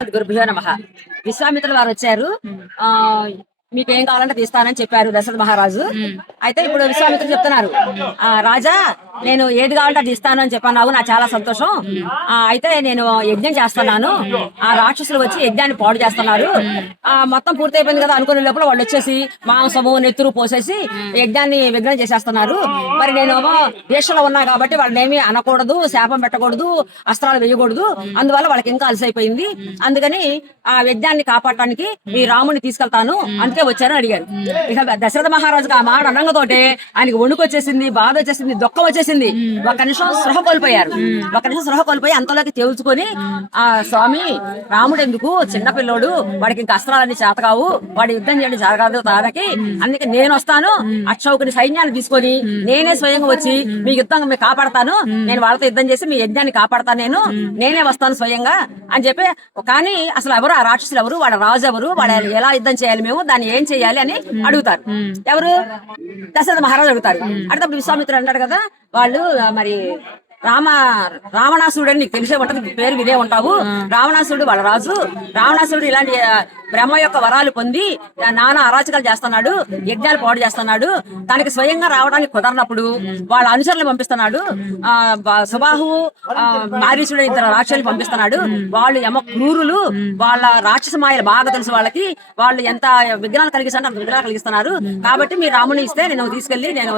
గురుభ్యో నమ. విశ్వామిత్రుల వారు వచ్చారు. ఆ మీకు ఏం కావాలంటే తీస్తానని చెప్పారు దశరథ మహారాజు. అయితే ఇప్పుడు విశ్వామిత్రులు చెప్తున్నారు. ఆ రాజా నేను ఏది కావాలంటే అది ఇస్తాను అని చెప్పన్నావు నాకు చాలా సంతోషం. అయితే నేను యజ్ఞం చేస్తున్నాను. ఆ రాక్షసులు వచ్చి యజ్ఞాన్ని పాడు చేస్తున్నారు. ఆ మొత్తం పూర్తి అయిపోయింది కదా అనుకునే లోపల వాళ్ళు వచ్చేసి మాంసము నెత్తురు పోసేసి యజ్ఞాన్ని విఘ్నం చేసేస్తున్నారు. మరి నేను దేశంలో ఉన్నా కాబట్టి వాళ్ళని ఏమీ అనకూడదు శాపం పెట్టకూడదు అస్త్రాలు వేయకూడదు. అందువల్ల వాళ్ళకి ఇంకా అలసైపోయింది. అందుకని ఆ యజ్ఞాన్ని కాపాడటానికి ఈ రాముని తీసుకెళ్తాను. అందుకే వచ్చారని అడిగారు. ఇక దశరథ మహారాజుకి ఆ మాట అనంగతోటే ఆయనకి వణుకు వచ్చేసింది బాధ వచ్చేసింది దుఃఖం వచ్చేసింది. ఒక నిమిషం సృహ కోల్పోయారు. ఒక నిమిషం సృహ కోల్పోయి అంతలోకి తేల్చుకొని ఆ స్వామి రాముడు ఎందుకు చిన్న పిల్లోడు? వాడికి ఇంకా అస్త్రాలన్నీ చేత కావు వాడి యుద్ధం చేయడం జరగదు తానకి అందుకే నేను వస్తాను. అక్షౌకుని సైన్యాన్ని తీసుకొని నేనే స్వయంగా వచ్చి మీ యుద్ధం మీకు కాపాడతాను. నేను వాళ్ళతో యుద్ధం చేసి మీ యజ్ఞాన్ని కాపాడతాను నేను. నేనే వస్తాను స్వయంగా అని చెప్పి కానీ అసలు ఎవరు ఆ రాక్షసులు ఎవరు? వాడు రాజు ఎవరు వాడు ఎలా యుద్ధం చేయాలి మేము? దాన్ని ఏం చేయాలి అని అడుగుతారు. ఎవరు? దశరథ మహారాజు అడుగుతారు. అడిగినప్పుడు విశ్వామిత్రుడు అంటాడు కదా వాళ్ళు మరి రామ రావణాసురుడు అని నీకు తెలిసే ఉంటది పేరు వినే ఉంటావు. రావణాసురుడు వాళ్ళ రాజు. రావణాసురుడు ఇలాంటి బ్రహ్మ యొక్క వరాలు పొంది నానా అరాచకాలు చేస్తున్నాడు యజ్ఞాలు పాడు చేస్తున్నాడు. తనకి స్వయంగా రావడానికి కుదరనప్పుడు వాళ్ళ అనుచరులు పంపిస్తున్నాడు. ఆ సుబాహు ఆ, మారీచుడు ఇద్దరు రాక్షసులు పంపిస్తున్నాడు. వాళ్ళు యమ క్రూరులు వాళ్ళ రాక్షస మాయలు బాగా తెలుసు వాళ్ళకి. వాళ్ళు ఎంత విఘ్నాలు కలిగిస్తారంటే అంత విఘ్నాలు కలిగిస్తున్నారు. కాబట్టి మీ రాముని ఇస్తే నేను తీసుకెళ్ళి నేను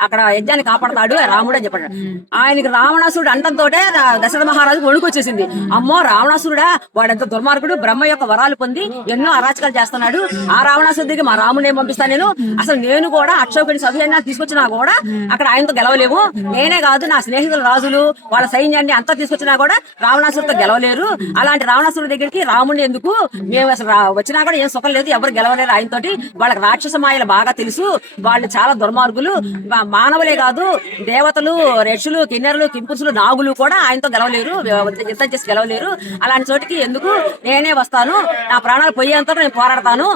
అక్కడ యజ్ఞాన్ని కాపాడతాడు రాముడు అని చెప్పాడు. ఆయనకి రావణాసురుడు అంటంతోటే దశరథ మహారాజు వణుకొచ్చేసింది. అమ్మో రావణాసురుడా వాడు దుర్మార్గుడు బ్రహ్మ యొక్క వరాలు పొంది ఎన్నో అరాచకాలు చేస్తున్నాడు. ఆ రావణాసురుడికి మా రాముని పంపిస్తా పంపిస్తాను నేను. అసలు నేను కూడా అక్షోకుడి సభ్యంగా తీసుకొచ్చినా కూడా అక్కడ ఆయనతో గెలవలేము. నేనే కాదు నా స్నేహితుల రాజులు వాళ్ళ సైన్యాన్ని అంతా తీసుకొచ్చినా కూడా రావణాసురుడితో గెలవలేరు. అలాంటి రావణాసురుడి దగ్గరికి రాముడిని ఎందుకు? మేము అసలు వచ్చినా కూడా ఏం సుఖం లేదు ఎవరు గెలవలేరు ఆయనతోటి. వాళ్ళకి రాక్షస మాయలు బాగా తెలుసు. వాళ్ళు చాలా దుర్మార్గులు. మానవులే కాదు దేవతలు రెక్షులు కిన్నెరలు కింపుసులు నాగులు కూడా ఆయనతో గెలవలేరు యుద్ధం చేసి గెలవలేరు. అలాంటి చోటికి ఎందుకు నేనే వస్తాను నా ప్రాణాలు పోయేంత నేను పోరాడతాను?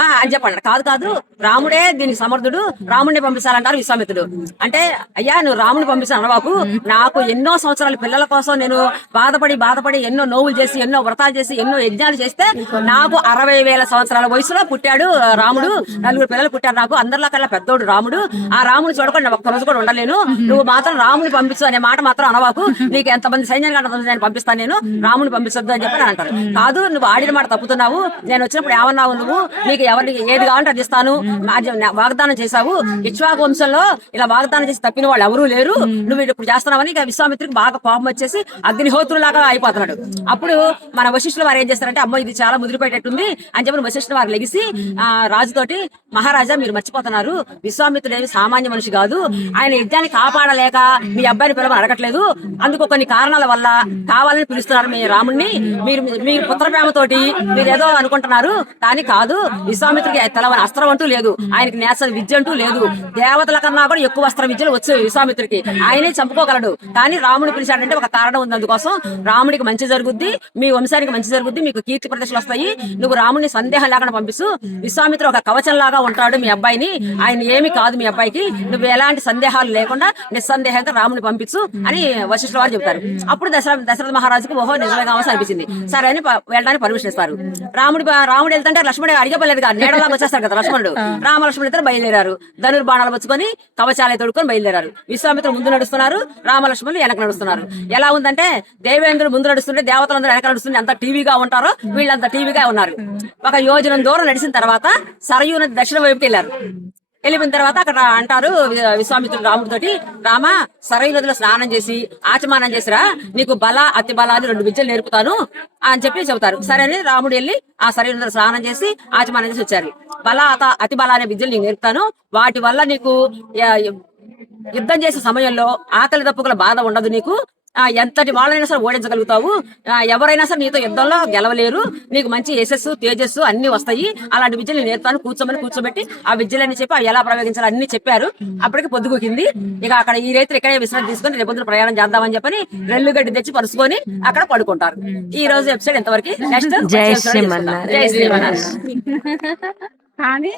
అని చెప్పండి. కాదు కాదు. రాముడే దీనికి సమర్థుడు. రాముడిని పంపిస్తారంటారు విశ్వామిత్రుడు. అంటే అయ్యా నువ్వు రాముని పంపిస్తాను అనవాకు నాకు ఎన్నో సంవత్సరాలు పిల్లల కోసం నేను బాధపడి బాధపడి ఎన్నో నోవులు చేసి ఎన్నో వ్రతాలు చేసి ఎన్నో యజ్ఞాలు చేస్తే నాకు అరవై వేల సంవత్సరాల వయసులో పుట్టాడు రాముడు. నలుగురు పిల్లలు పుట్టారు నాకు. అందరిలో కల్లా పెద్దోడు రాముడు. ఆ రాముని చూడకుండా ఒక్క రోజు కూడా ఉండలేను. నువ్వు మాత్రం రాముని పంపించు అనే మాట మాత్రం అనవాకు నీకు ఎంతమంది సైన్యాలు కంటే నేను పంపిస్తాను నేను. రాముని పంపించొద్దు అని చెప్పి అంటారు. కాదు నువ్వు ఆడిన మాట తప్పుతున్నావు. నేను వచ్చినప్పుడు ఏమన్నావు నువ్వు? నీకు ఎవరికి ఏది కావాలంటే అది ఇస్తాను. వాగ్దానం చేశావు. ఇక్ష్వాకు వంశంలో ఇలా వాగ్దానం చేసి తప్పిన వాళ్ళు ఎవరూ లేరు. నువ్వు ఇప్పుడు చేస్తున్నావని ఇక విశ్వామిత్రికి బాగా కోపం వచ్చేసి అగ్నిహోత్రులాగా అయిపోతున్నాడు. అప్పుడు మన వశిష్ఠుల వారు ఏం చేస్తారంటే అమ్మో ఇది చాలా ముదిరిపోయేటట్టుంది అని చెప్పి వశిష్ఠుల వారు లెగిసి ఆ రాజుతోటి మహారాజా మీరు మర్చిపోతున్నారు. విశ్వామిత్రుడు ఏమి సామాన్య మనిషి కాదు. ఆయన యజ్ఞాన్ని కాపాడలేక మీ అబ్బాయిని పిలవని అడగట్లేదు. అందుకు కొన్ని కారణాల వల్ల కావాలని పిలుస్తున్నారు మీ రాముణ్ణి. మీరు మీరు పుత్రప్రేమతోటి మీరు ఏదో అనుకుంటున్నారు. కానీ కాదు విశ్వామిత్రుడికి తలవని అస్త్రం అంటూ లేదు. ఆయనకి నేస విద్య అంటూ లేదు. దేవతల కన్నా కూడా ఎక్కువ అస్త్ర విద్యలు వచ్చాయి విశ్వామిత్రుడికి. ఆయనే చంపుకోగలడు. కానీ రాముడు పిలిచాడంటే ఒక కారణం ఉంది. అందుకోసం రాముడికి మంచి జరుగుద్ది మీ వంశానికి మంచి జరుగుద్ది మీకు కీర్తి ప్రదర్శనలు వస్తాయి. నువ్వు రాముడిని సందేహం లేకుండా పంపిస్తూ విశ్వామిత్రు ఒక కవచం లాగా ఉంటాడు మీ అబ్బాయిని. ఆయన ఏమి కాదు మీ అబ్బాయికి. నువ్వు ఎలాంటి సందేహాలు లేకుండా నిస్సందేహంగా రాముని పంపించు అని వశిష్ఠ వారు చెప్తారు అప్పుడు దశరథ దశరథ మహారాజుకు ఓహో నిజమే కావాల్సి అనిపించింది. సరే అని వెళ్ళడానికి పర్మిషన్ ఇస్తారు. రాముడు రాముడు వెళ్తుంటే లక్ష్మణుడు అడిగపలేదు కాదు నీడలాగా వచ్చేస్తారు కదా లక్ష్మణుడు. రామ లక్ష్మణుడు ఇద్దరు బయలుదేరారు. ధనుర్బాణాలు పుచ్చుకొని కవచాలే తొడుకొని బయలుదేరారు. విశ్వామిత్రుడు ముందు నడుస్తున్నారు రామ లక్ష్మణులు వెనక నడుస్తున్నారు. ఎలా ఉందంటే దేవేంద్రుడు ముందు నడుస్తుంటే దేవతలందరూ వెనక నడుస్తుంటే ఎంత టీవీగా ఉంటారో వీళ్ళంత టీవీగా ఉన్నారు. ఒక యోజనం దూరం నడిచిన తర్వాత సరయూ నది దక్షిణ వైపుకి వెళ్ళారు. వెళ్ళిపోయిన తర్వాత అక్కడ అంటారు విశ్వామిత్రుడు రాముడితోటి రామ సరైన నదిలో స్నానం చేసి ఆచమానం చేసిరా నీకు బల అతి బల అని రెండు విద్యలు నేర్పుతాను అని చెప్పి చెబుతారు. సరే అని రాముడు వెళ్ళి ఆ సరైన నదిలో స్నానం చేసి ఆచమానం చేసి వచ్చారు. బల అత అతి బల అనే విద్యలు నీకు నేర్పుతాను. వాటి వల్ల నీకు యుద్ధం చేసే సమయంలో ఆకలి తప్పుకుల బాధ ఉండదు నీకు. ఎంతటి వాళ్ళైనా సరే ఓడించగలుగుతావు. ఆ, ఎవరైనా సరే నీతో యుద్ధంలో గెలవలేరు. నీకు మంచి యశస్సు తేజస్సు అన్ని వస్తాయి. అలాంటి విద్యలు నేను నేర్తాను కూర్చోమని కూర్చోబెట్టి ఆ విద్యలని చెప్పి అవి ఎలా ప్రయోగించాలి అన్ని చెప్పారు. అప్పటికి పొద్దుగుకింది ఇక అక్కడ ఈ రైతులు ఇక్కడే విశ్రాంతి తీసుకొని రేపు ప్రయాణం చేద్దామని చెప్పని రెల్లు గడ్డి తెచ్చి పరుచుకొని అక్కడ పడుకుంటారు. ఈ రోజు ఎపిసోడ్ ఎంతవరకు? నెక్స్ట్ జై శ్రీమన్నారాయణ. జై శ్రీమన్నారాయణ. కానీ